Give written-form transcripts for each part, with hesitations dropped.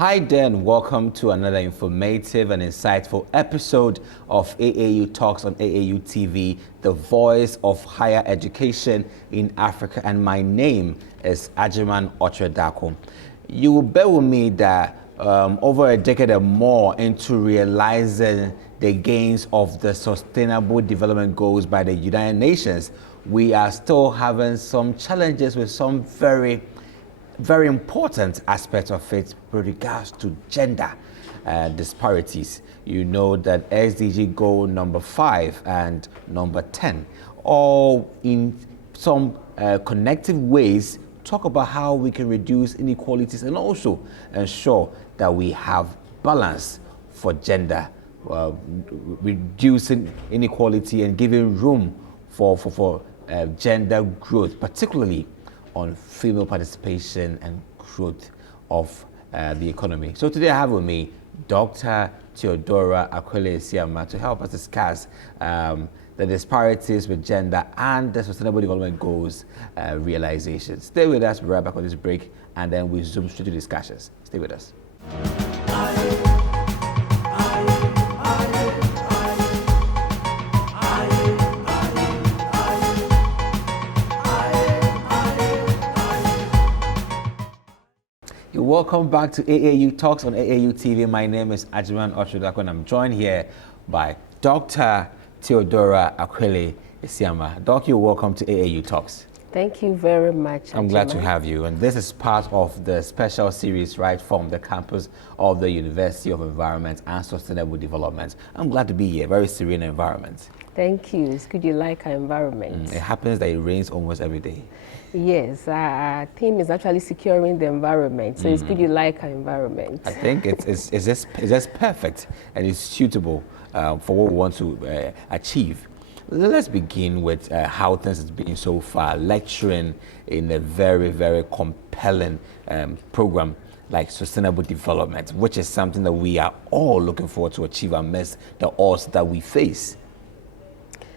Hi there and welcome to another informative and insightful episode of AAU Talks on AAU TV, the voice of higher education in Africa. And my name is Ajiman Ochredako. You will bear with me that over a decade or more into realizing the gains of the Sustainable Development Goals by the United Nations, we are still having some challenges with some very important aspect of it with regards to gender disparities. You know that SDG goal number 5 and number 10, all in some connective ways, talk about how we can reduce inequalities and also ensure that we have balance for gender, reducing inequality and giving room for gender growth, particularly on female participation and growth of the economy. So today I have with me Dr. Theodoria Akwelley Asiamah to help us discuss the disparities with gender and the Sustainable Development Goals realization. Stay with us, we'll be right back on this break, and then we zoom straight to discussions. Stay with us. Welcome back to AAU Talks on AAU TV. My name is Ajiman Ochredako and I'm joined here by Dr. Theodoria Akwelley Asiamah. Doc, you're welcome to AAU Talks. Thank you very much. I'm glad to have you. And this is part of the special series right from the campus of the University of Environment and Sustainable Development. I'm glad to be here. Very serene environment. Thank you. It's good you like our environment. It happens that it rains almost every day. Yes, our theme is actually securing the environment, so it's good you like our environment. I think it's just perfect and it's suitable for what we want to achieve. Let's begin with how things have been so far, lecturing in a very compelling program like Sustainable Development, which is something that we are all looking forward to achieve amidst the odds that we face.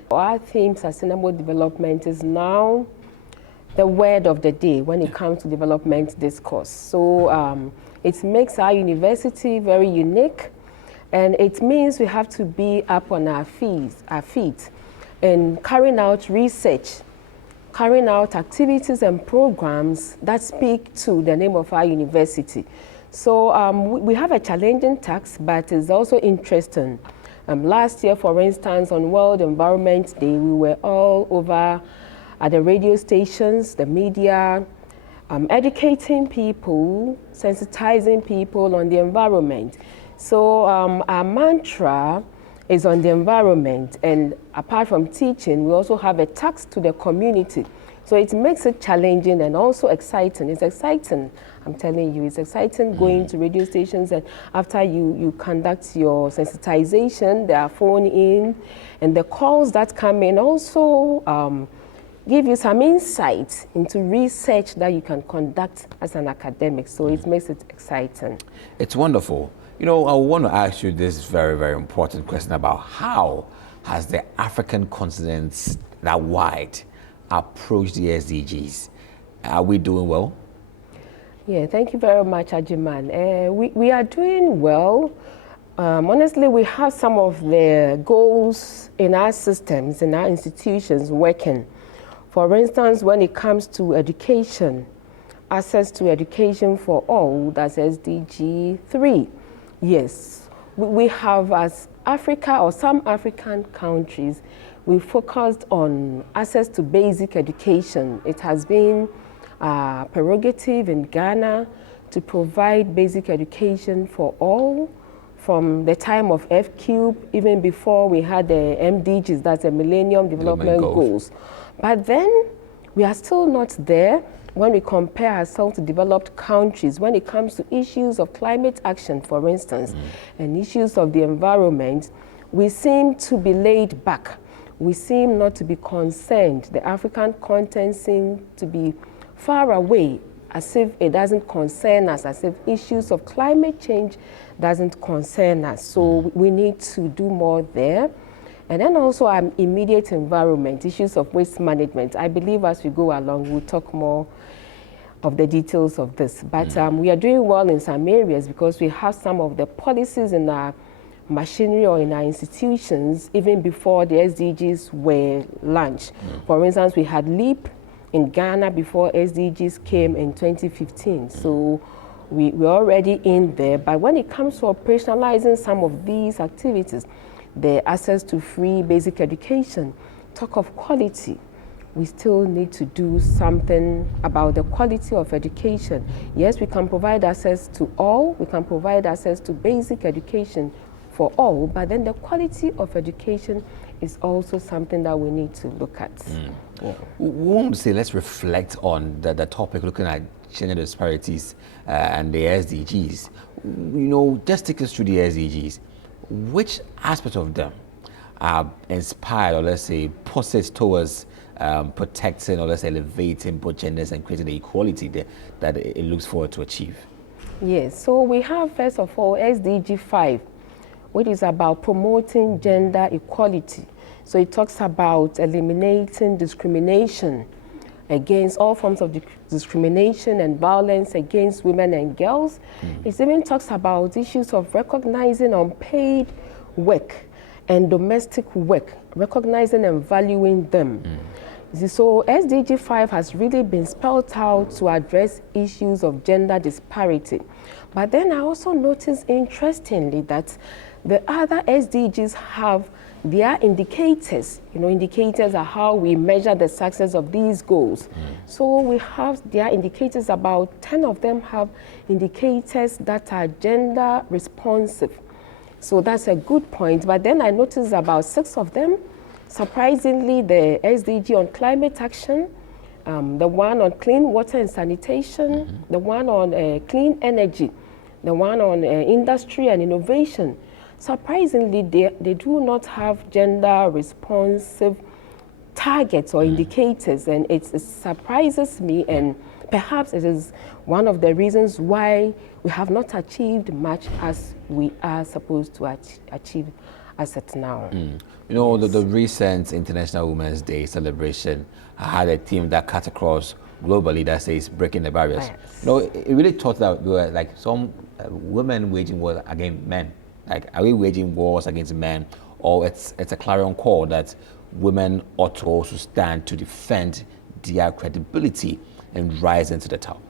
Our theme, Sustainable Development, is now the word of the day when it comes to development discourse. So it makes our university very unique, and it means we have to be up on our feet and carrying out research, carrying out activities and programs that speak to the name of our university. So we have a challenging task, but it's also interesting. Last year, for instance, on World Environment Day, we were all over at the radio stations, the media, educating people, sensitizing people on the environment. So our mantra is on the environment, and apart from teaching, we also have a task to the community. So it makes it challenging and also exciting. It's exciting, I'm telling you, it's exciting going to radio stations, and after you conduct your sensitization, they are phone in, and the calls that come in also give you some insight into research that you can conduct as an academic. So it makes it exciting. It's wonderful. You know, I want to ask you this very important question about how has the African continent that wide approached the SDGs? Are we doing well? Yeah, thank you very much, Ajiman. We are doing well. Honestly, we have some of the goals in our systems, in our institutions working. For instance, when it comes to education, access to education for all, that's SDG 3. Yes, we have, as Africa or some African countries, we focused on access to basic education. It has been a prerogative in Ghana to provide basic education for all from the time of F-Cube, even before we had the MDGs, that's the Millennium Development Goals. But then we are still not there when we compare ourselves to developed countries when it comes to issues of climate action, for instance, and issues of the environment. We seem to be laid back. We seem not to be concerned. The African continent seems to be far away, as if it doesn't concern us, as if issues of climate change doesn't concern us. So we need to do more there. And then also our immediate environment, issues of waste management. I believe as we go along, we'll talk more of the details of this. But we are doing well in some areas because we have some of the policies in our machinery or in our institutions even before the SDGs were launched. For instance, we had LEAP in Ghana before SDGs came in 2015. So we're already in there. But when it comes to operationalizing some of these activities, the access to free basic education, talk of quality, we still need to do something about the quality of education. Yes, we can provide access to all, we can provide access to basic education for all, but then the quality of education is also something that we need to look at. Well, we want to say, let's reflect on the topic, looking at gender disparities and the SDGs. Just take us through the SDGs. Which aspect of them are inspired, or let's say, positive towards protecting, or let's say, elevating both genders and creating the equality that it looks forward to achieve? Yes, so we have, first of all, SDG 5, which is about promoting gender equality. So it talks about eliminating discrimination against all forms of discrimination and violence against women and girls. It even talks about issues of recognizing unpaid work and domestic work, recognizing and valuing them. So SDG 5 has really been spelled out to address issues of gender disparity. But then I also noticed, interestingly, that the other SDGs have their indicators. Indicators are how we measure the success of these goals. So we have their indicators, about 10 of them have indicators that are gender responsive. So that's a good point. But then I noticed about 6 of them, surprisingly, the SDG on climate action, the one on clean water and sanitation, the one on clean energy, the one on industry and innovation. Surprisingly, they do not have gender responsive targets or indicators, and it surprises me, and perhaps it is one of the reasons why we have not achieved much as we are supposed to achieve as at now. The recent International Women's Day celebration had a theme that cut across globally that says breaking the barriers. Yes. It really taught that there were like some women waging war against men. Like, are we waging wars against men, or it's a clarion call that women ought to also stand to defend their credibility and rise into the top?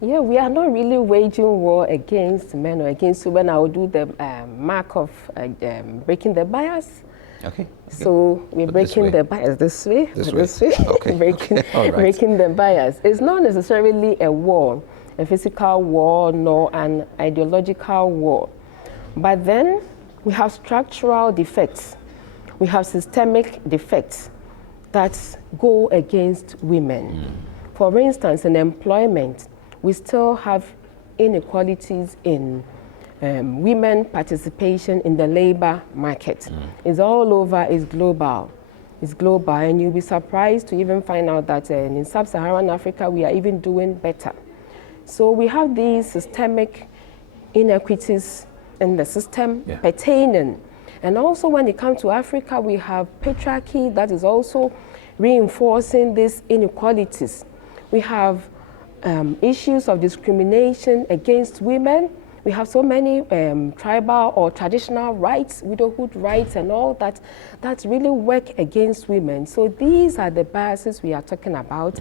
Yeah, we are not really waging war against men or against women. I will do the mark of breaking the bias. Okay. So we're breaking the bias this way. This way. Okay. breaking the bias. It's not necessarily a war, a physical war, nor an ideological war. But then we have structural defects. We have systemic defects that go against women. For instance, in employment, we still have inequalities in women participation in the labor market. It's all over, it's global. It's global, and you'll be surprised to even find out that in sub-Saharan Africa, we are even doing better. So we have these systemic inequities in the system pertaining. And also when it comes to Africa, we have patriarchy that is also reinforcing these inequalities. We have issues of discrimination against women. We have so many tribal or traditional rights, widowhood rights and all that really work against women. So these are the biases we are talking about.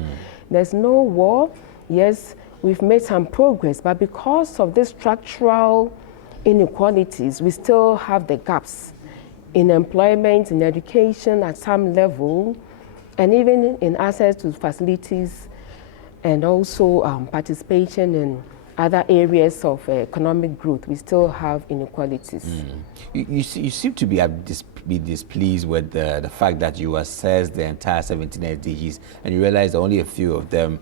There's no war. Yes, we've made some progress, but because of these structural inequalities, we still have the gaps in employment, in education at some level, and even in access to facilities, and also participation in other areas of economic growth. We still have inequalities. You seem to be displeased with the fact that you assessed the entire 17 SDGs and you realized that only a few of them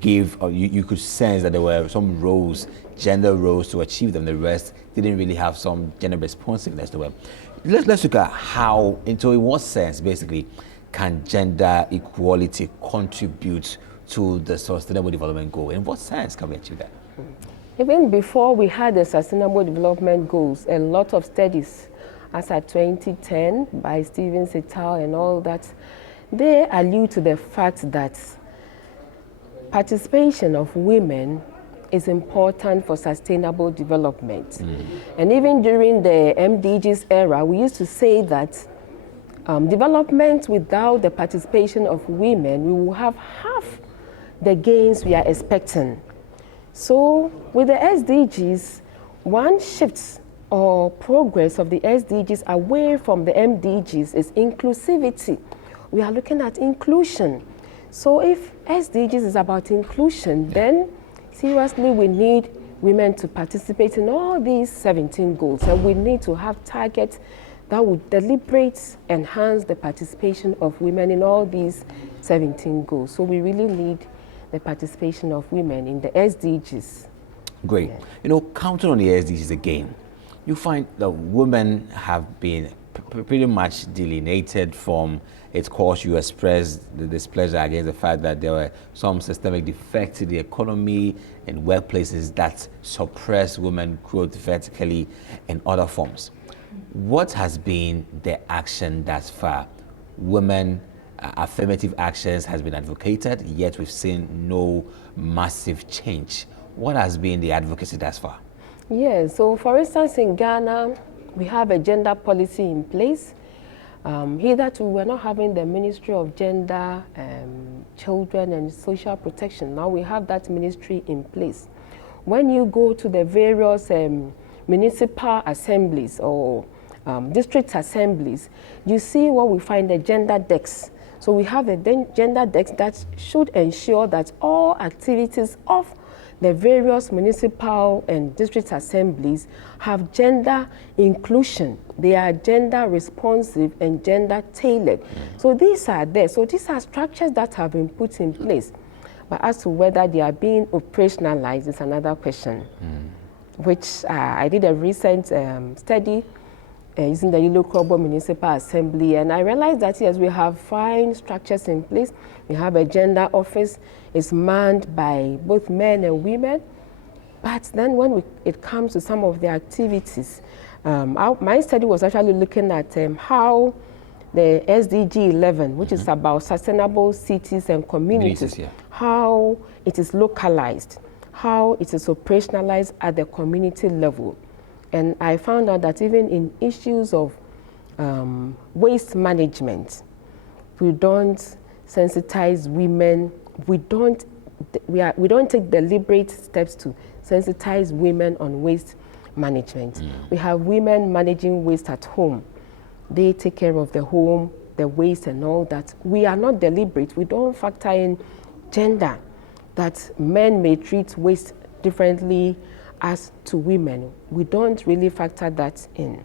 gave, or you could sense that there were some roles, gender roles to achieve them. The rest didn't really have some gender responsiveness to them. Let's look at how, in what sense, basically, can gender equality contribute to the Sustainable Development Goal? In what sense can we achieve that? Even before we had the Sustainable Development Goals, a lot of studies, as at 2010 by Stevens et al. And all that, they allude to the fact that participation of women is important for sustainable development. And even during the MDGs era, we used to say that development without the participation of women, we will have half the gains we are expecting. So with the SDGs, one shift or progress of the SDGs away from the MDGs is inclusivity. We are looking at inclusion. So if SDGs is about inclusion, then seriously we need women to participate in all these 17 goals, and we need to have targets that would deliberate enhance the participation of women in all these 17 goals. So we really need the participation of women in the SDGs. Great. Yeah. You know, counting on the SDGs again, you find that women have been pretty much delineated from its course. You expressed the displeasure against the fact that there were some systemic defects in the economy and workplaces that suppress women growth vertically in other forms. What has been the action thus far? Women affirmative actions has been advocated, yet we've seen no massive change. What has been the advocacy thus far? Yeah, so for instance, in Ghana, we have a gender policy in place. Hitherto, we're not having the Ministry of Gender, Children and Social Protection. Now we have that ministry in place. When you go to the various municipal assemblies or district assemblies, you see what we find the gender decks. So we have a gender decks that should ensure that all activities of the various municipal and district assemblies have gender inclusion. They are gender responsive and gender tailored. So these are there. So these are structures that have been put in place. But as to whether they are being operationalized is another question, which I did a recent study using the Ilokobo Municipal Assembly, and I realized that yes, we have fine structures in place. We have a gender office. It's manned by both men and women. But then when it comes to some of the activities, my study was actually looking at how the SDG 11, which is about sustainable cities and communities, how it is localized, how it is operationalized at the community level. And I found out that even in issues of waste management, we don't sensitize women. We don't take deliberate steps to sensitize women on waste management. We have women managing waste at home. They take care of the home, the waste and all that. We are not deliberate. We don't factor in gender, that men may treat waste differently as to women. We don't really factor that in.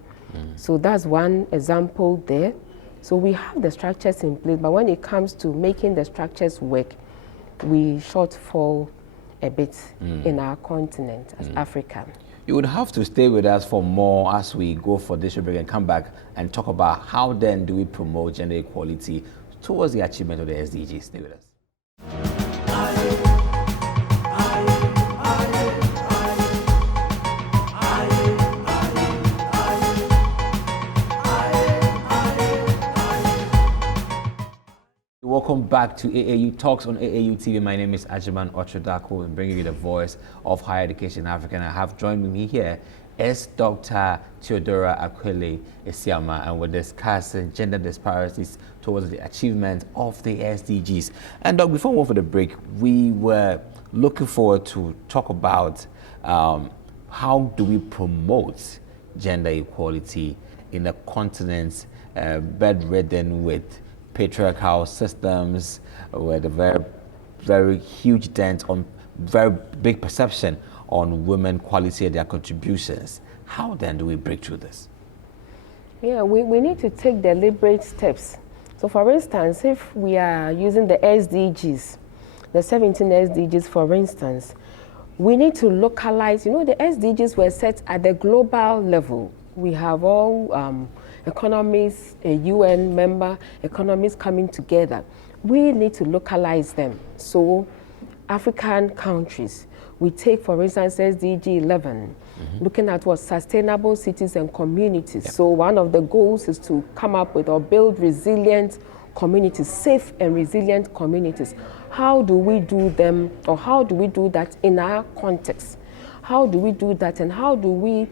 So that's one example there. So we have the structures in place, but when it comes to making the structures work, we shortfall a bit in our continent as Africa. You would have to stay with us for more as we go for this break and come back and talk about how then do we promote gender equality towards the achievement of the SDGs. Stay with us. Welcome back to AAU Talks on AAU TV. My name is Ajiman Otrodako and bringing you the voice of higher education in Africa. And I have joined me here is Dr. Theodoria Akwelley Asiamah, and we're discussing gender disparities towards the achievement of the SDGs. And Doc, before we move for the break, we were looking forward to talk about how do we promote gender equality in a continent bedridden with patriarchal systems, with a very, very huge dent on very big perception on women quality and their contributions. How then do we break through this? Yeah, we need to take deliberate steps. So for instance, if we are using the SDGs, the 17 SDGs for instance, we need to localize, the SDGs were set at the global level. We have all economies, a UN member, economies coming together. We need to localize them. So African countries, we take, for instance, SDG 11, looking at what sustainable cities and communities. So one of the goals is to come up with or build resilient communities, safe and resilient communities. How do we do them, or how do we do that in our context? How do we do that, and how do we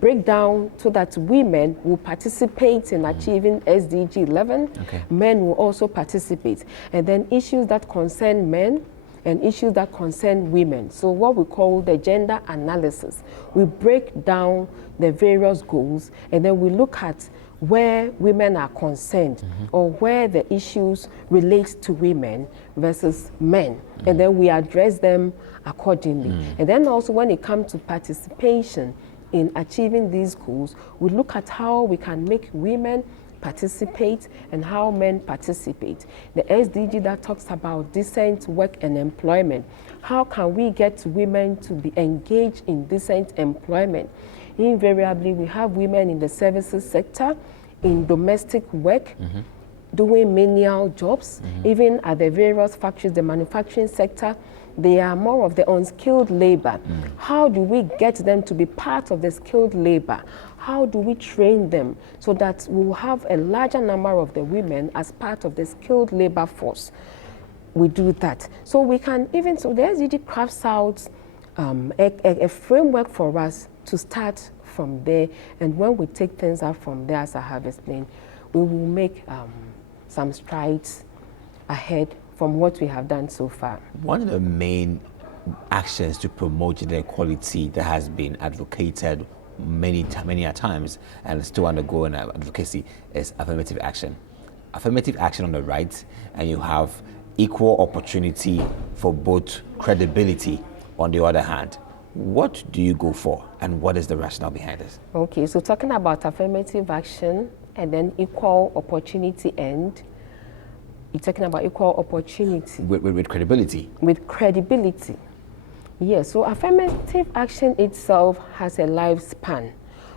break down so that women will participate in achieving SDG 11, men will also participate, and then issues that concern men and issues that concern women. So what we call the gender analysis. We break down the various goals, and then we look at where women are concerned, or where the issues relate to women versus men, and then we address them accordingly. And then also when it comes to participation in achieving these goals, we look at how we can make women participate and how men participate. The SDG that talks about decent work and employment. How can we get women to be engaged in decent employment? Invariably, we have women in the services sector, in domestic work, doing menial jobs, even at the various factories, the manufacturing sector. They are more of the unskilled labor. How do we get them to be part of the skilled labor? How do we train them so that we will have a larger number of the women as part of the skilled labor force? We do that. So we can even, so the SDG crafts out a framework for us to start from there. And when we take things out from there, as I have explained, we will make some strides ahead from what we have done so far. One of the main actions to promote gender equality that has been advocated many times and still undergoing advocacy is affirmative action. Affirmative action on the right, and you have equal opportunity for both credibility on the other hand. What do you go for, and what is the rationale behind this? Okay, so talking about affirmative action and then equal opportunity, and you're talking about equal opportunity. With credibility. With credibility. Yes, so affirmative action itself has a lifespan.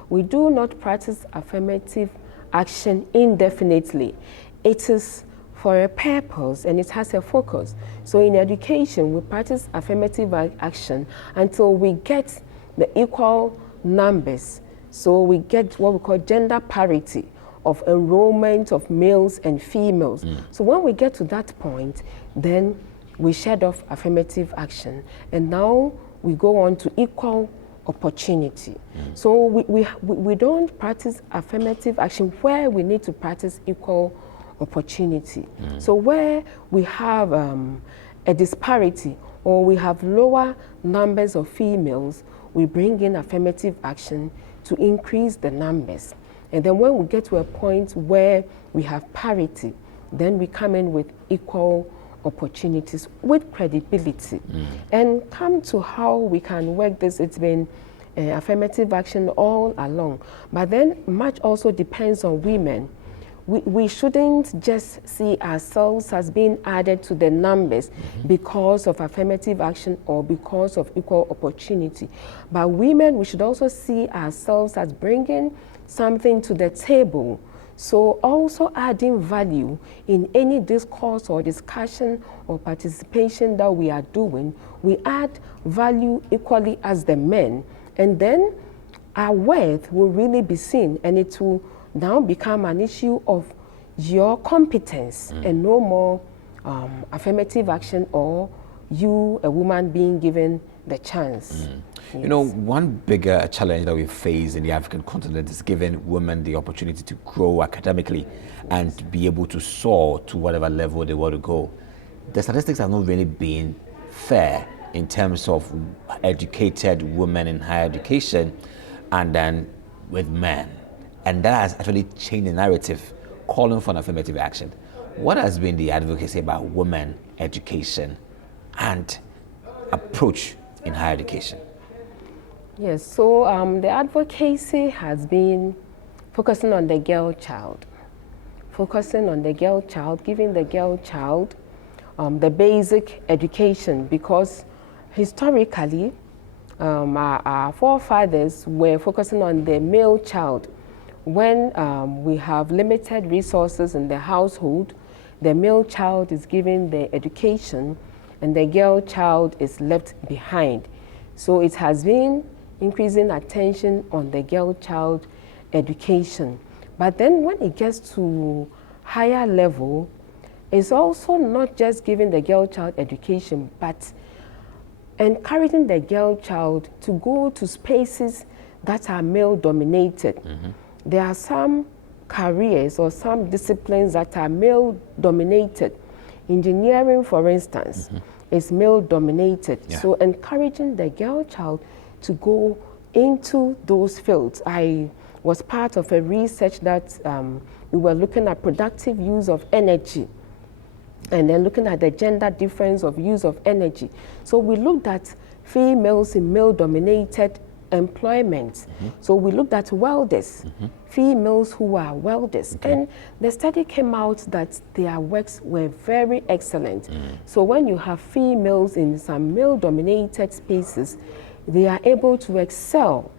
We do not practice affirmative action indefinitely. It is for a purpose and it has a focus. So in education, we practice affirmative action until we get the equal numbers. So we get what we call gender parity of enrollment of males and females. So when we get to that point, then we shed off affirmative action, and now we go on to equal opportunity. So we don't practice affirmative action where we need to practice equal opportunity. So where we have a disparity, or we have lower numbers of females, we bring in affirmative action to increase the numbers. And then when we get to a point where we have parity, then we come in with equal opportunities with credibility. And come to how we can work this. It's been affirmative action all along. But then much also depends on women. We shouldn't just see ourselves as being added to the numbers because of affirmative action or because of equal opportunity. But women, we should also see ourselves as bringing something to the table. So also adding value in any discourse or discussion or participation that we are doing, we add value equally as the men. And then our worth will really be seen, and it will now become an issue of your competence and no more affirmative action or you, a woman, being given the chance. Yes. You know, one bigger challenge that we face in the African continent is giving women the opportunity to grow academically and be able to soar to whatever level they want to go. The statistics have not really been fair in terms of educated women in higher education and then with men. And that has actually changed the narrative, calling for an affirmative action. What has been the advocacy about women education and approach in higher education? Yes, so the advocacy has been focusing on the girl child, giving the girl child the basic education, because historically our forefathers were focusing on the male child. When we have limited resources in the household, the male child is given the education and the girl child is left behind. So it has been increasing attention on the girl child education. But then when it gets to higher level is also not just giving the girl child education, but encouraging the girl child to go to spaces that are male dominated. There are some careers or some disciplines that are male dominated. Engineering, for instance, is male dominated. Yeah. So encouraging the girl child to go into those fields. I was part of a research that we were looking at productive use of energy, and then looking at the gender difference of use of energy. So we looked at females in male-dominated employment. So we looked at welders, females who are welders. And the study came out that their works were very excellent. So when you have females in some male-dominated spaces, they are able to excel.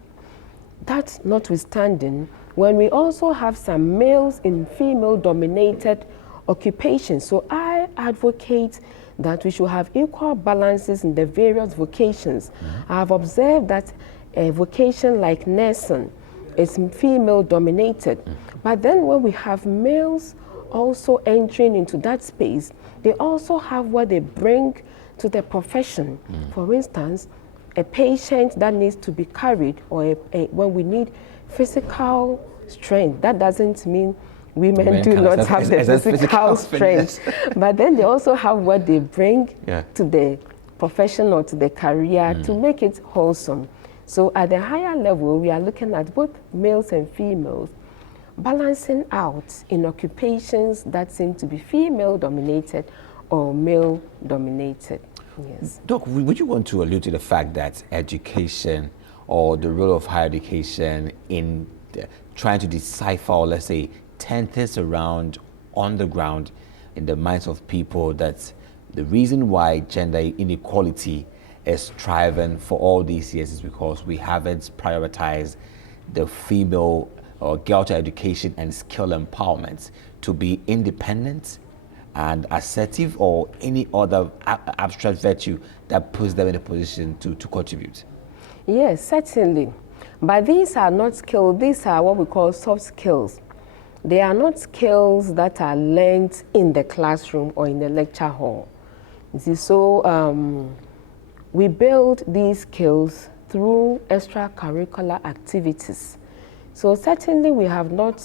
That notwithstanding, when we also have some males in female-dominated occupations, so I advocate that we should have equal balances in the various vocations. I have observed that a vocation like nursing is female-dominated, but then when we have males also entering into that space, they also have what they bring to the profession. For instance, a patient that needs to be carried, or when we need physical strength, that doesn't mean women do not have the physical strength, but then they also have what they bring to the profession or to the career to make it wholesome. So at the higher level, we are looking at both males and females balancing out in occupations that seem to be female-dominated or male-dominated. Yes. Doc, would you want to allude to the fact that education or the role of higher education in trying to decipher, or let's say, turn things around on the ground in the minds of people, that the reason why gender inequality is thriving for all these years is because we haven't prioritized the female or girl child education and skill empowerment to be independent and assertive, or any other abstract virtue that puts them in a position to contribute? Yes, certainly. But these are not skills, these are what we call soft skills. They are not skills that are learned in the classroom or in the lecture hall. You see, so we build these skills through extracurricular activities. So certainly we have not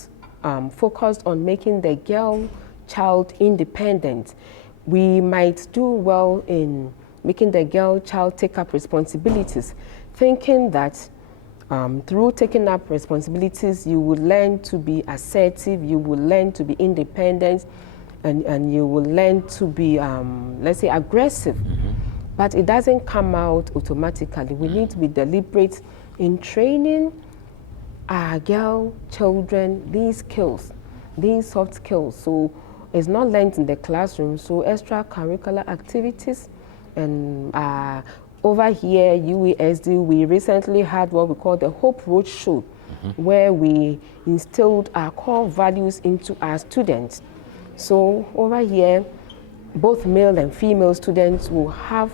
focused on making the girl child independent. We might do well in making the girl child take up responsibilities, thinking that through taking up responsibilities, you will learn to be assertive, you will learn to be independent, and you will learn to be, let's say, aggressive. But it doesn't come out automatically. We need to be deliberate in training our girl children these skills, these soft skills. So it's not learned in the classroom. So extracurricular activities, and over here, UESD, we recently had what we call the Hope Road Show, where we instilled our core values into our students. So over here, both male and female students will have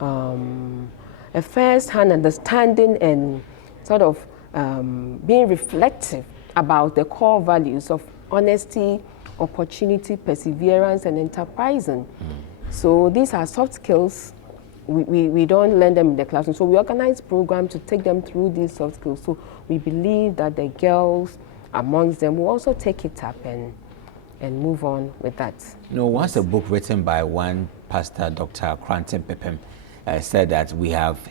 a first-hand understanding and sort of being reflective about the core values of honesty, opportunity, perseverance, and enterprising. So these are soft skills. We don't learn them in the classroom. So we organize programs to take them through these soft skills. So we believe that the girls amongst them will also take it up and move on with that. You know, once a book written by one pastor, Dr. Cranton Pepem, said that we have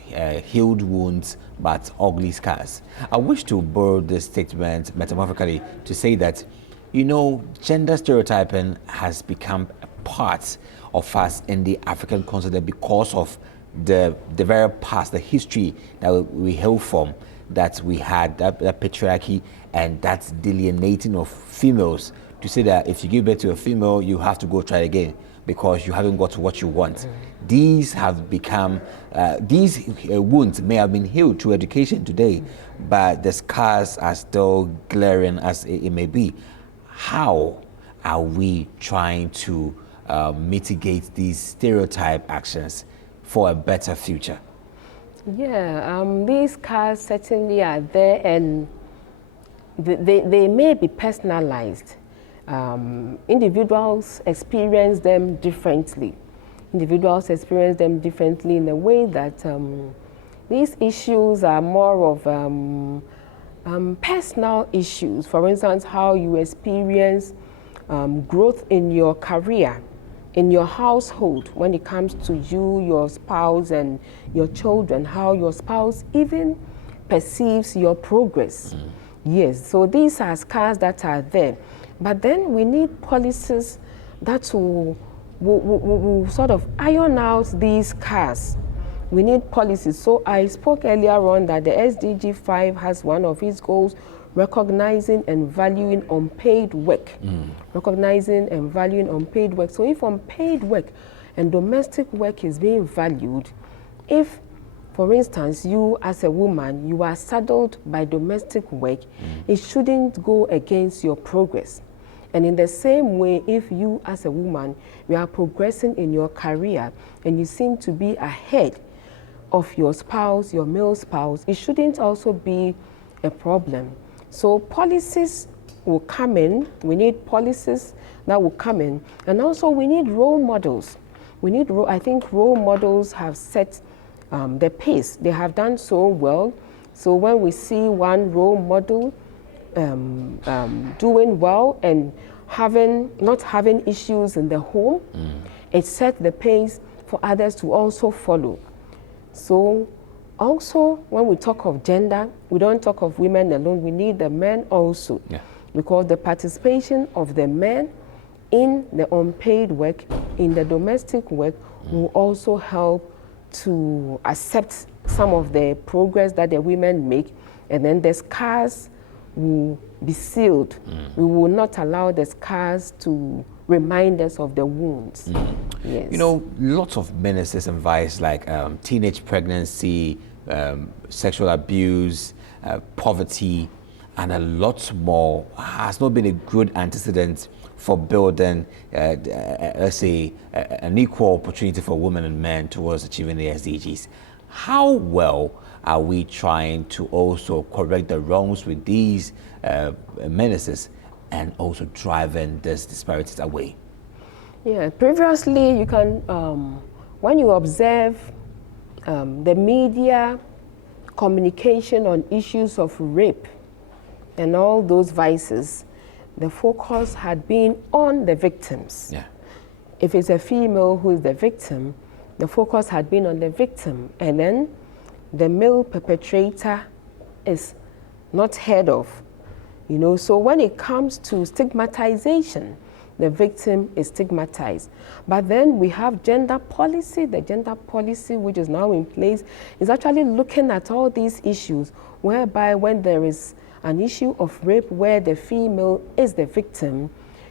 healed wounds but ugly scars. I wish to borrow this statement metamorphically to say that, you know, gender stereotyping has become a part of us in the African continent because of the very past, the history that we hail from, that we had that patriarchy and that delineating of females, to say that if you give birth to a female, you have to go try again because you haven't got what you want. These have become, these wounds may have been healed through education today, but the scars are still glaring as it may be. How are we trying to mitigate these stereotype actions for a better future? Yeah, these scars certainly are there, and they may be personalized. individuals experience them differently. Individuals experience them differently in a way that these issues are more of personal issues. For instance, how you experience growth in your career, in your household, when it comes to you, your spouse, and your children, how your spouse even perceives your progress. Yes, so these are scars that are there. But then we need policies that will sort of iron out these scars. We need policies. So I spoke earlier on that the SDG 5 has one of its goals, recognizing and valuing unpaid work. Recognizing and valuing unpaid work. So if unpaid work and domestic work is being valued, if, for instance, you as a woman, you are saddled by domestic work, it shouldn't go against your progress. And in the same way, if you as a woman, you are progressing in your career and you seem to be ahead of your spouse, your male spouse, it shouldn't also be a problem. So policies will come in. We need policies that will come in. And also we need role models. We need, I think role models have set the pace. They have done so well. So when we see one role model doing well and not having issues in the home, it set the pace for others to also follow. So also, when we talk of gender, we don't talk of women alone, we need the men also. Because the participation of the men in the unpaid work, in the domestic work, will also help to accept some of the progress that the women make, and then the scars will be sealed. We will not allow the scars to remind us of the wounds. Yes. You know, lots of menaces and vice like teenage pregnancy, sexual abuse, poverty, and a lot more has not been a good antecedent for building, let's say, an equal opportunity for women and men towards achieving the SDGs. How well are we trying to also correct the wrongs with these menaces and also driving these disparities away? Yeah, previously you can, when you observe the media communication on issues of rape and all those vices, the focus had been on the victims. If it's a female who is the victim, the focus had been on the victim, and then the male perpetrator is not heard of. You know, so when it comes to stigmatization, the victim is stigmatized. But then we have gender policy. The gender policy, which is now in place, is actually looking at all these issues, whereby when there is an issue of rape where the female is the victim,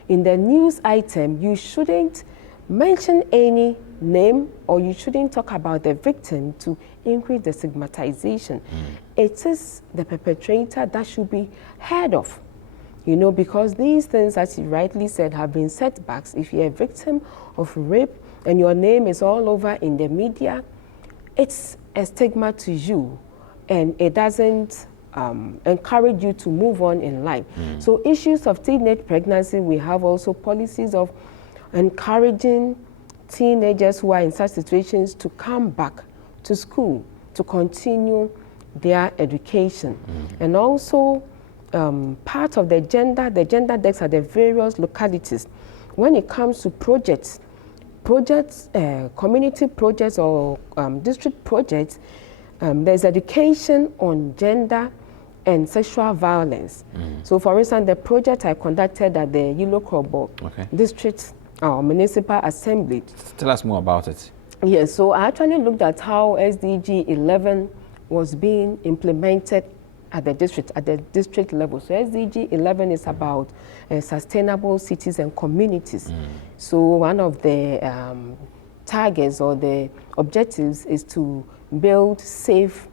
in the news item, you shouldn't mention any name, or you shouldn't talk about the victim to increase the stigmatization. It is the perpetrator that should be heard of. You know, because these things, as you rightly said, have been setbacks. If you're a victim of rape and your name is all over in the media, it's a stigma to you, and it doesn't encourage you to move on in life. So issues of teenage pregnancy, we have also policies of encouraging teenagers who are in such situations to come back to school, to continue their education. And also, part of the gender decks at the various localities. When it comes to projects, community projects or district projects, there's education on gender and sexual violence. So for instance, the project I conducted at the Yilokrobo district municipal assembly. Tell us more about it. Yes, so I actually looked at how SDG 11 was being implemented at the district level. So SDG 11 is about sustainable cities and communities. So one of the targets or the objectives is to build safe,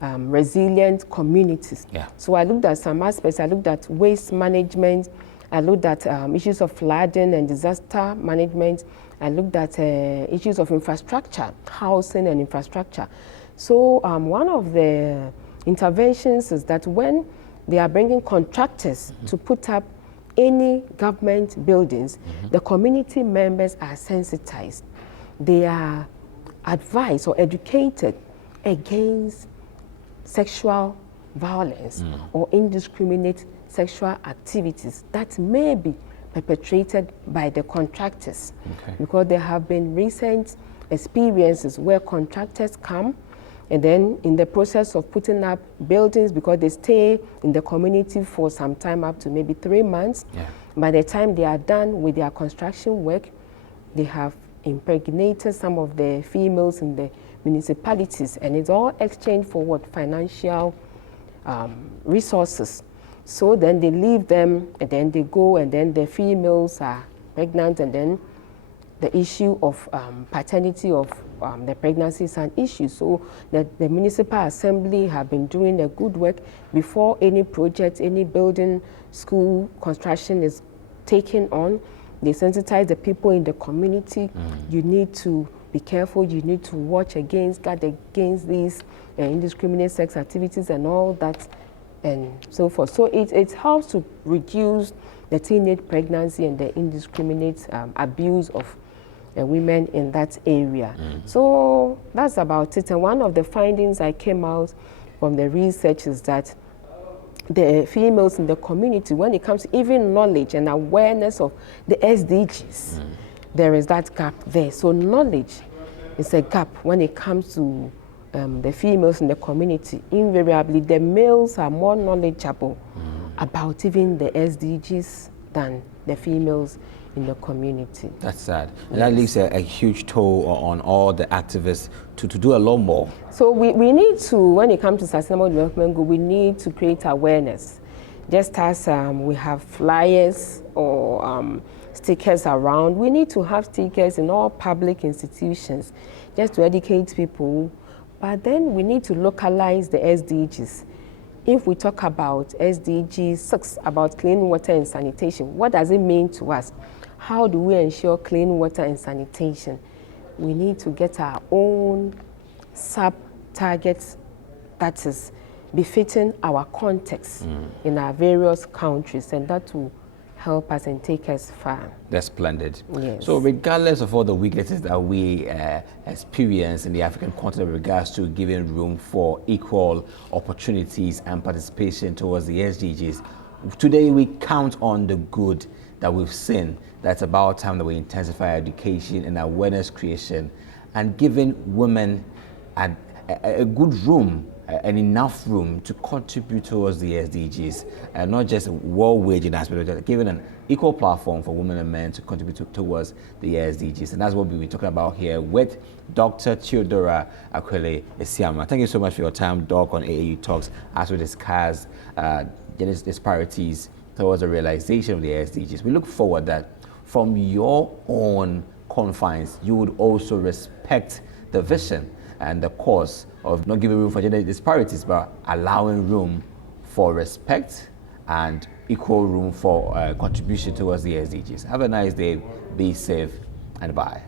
resilient communities. So I looked at some aspects. I looked at waste management. I looked at issues of flooding and disaster management. I looked at issues of infrastructure, housing and infrastructure. So one of the interventions is that when they are bringing contractors to put up any government buildings, the community members are sensitized. They are advised or educated against sexual violence or indiscriminate sexual activities that may be perpetrated by the contractors. Because there have been recent experiences where contractors come and then in the process of putting up buildings, because they stay in the community for some time, up to maybe 3 months, by the time they are done with their construction work, they have impregnated some of the females in the municipalities, and it's all exchanged for what? Financial resources. So then they leave them and then they go, and then the females are pregnant, and then the issue of paternity of the pregnancy is an issue. So the municipal assembly have been doing a good work before any project, any building, school construction is taken on. They sensitize the people in the community. You need to be careful, you need to watch guard against these indiscriminate sex activities and all that and so forth. So it helps to reduce the teenage pregnancy and the indiscriminate abuse of women in that area. So that's about it. And one of the findings I came out from the research is that the females in the community, when it comes to even knowledge and awareness of the SDGs, there is that gap there. So knowledge is a gap when it comes to the females in the community. Invariably, the males are more knowledgeable about even the SDGs than the females in the community. That's sad. And that leaves a huge toll on all the activists to do a lot more. So we need to, when it comes to sustainable development goal, we need to create awareness. Just as we have flyers or stickers around, we need to have stickers in all public institutions just to educate people. But then we need to localize the SDGs. If we talk about SDG 6, about clean water and sanitation, what does it mean to us? How do we ensure clean water and sanitation? We need to get our own sub-targets that is befitting our context in our various countries, and that will help us and take us far. That's splendid. Yes. So regardless of all the weaknesses that we experience in the African continent with regards to giving room for equal opportunities and participation towards the SDGs, today we count on the good that we've seen. That's about time that we intensify education and awareness creation and giving women a good room and enough room to contribute towards the SDGs, and not just well-waging aspect, but giving an equal platform for women and men to contribute towards the SDGs. And that's what we'll be talking about here with Dr. Theodoria Akwelley Asiamah. Thank you so much for your time, Doc, on AAU Talks as we discuss gender disparities towards the realization of the SDGs. We look forward that from your own confines, you would also respect the vision and the cause of not giving room for gender disparities, but allowing room for respect and equal room for contribution towards the SDGs. Have a nice day, be safe, and bye.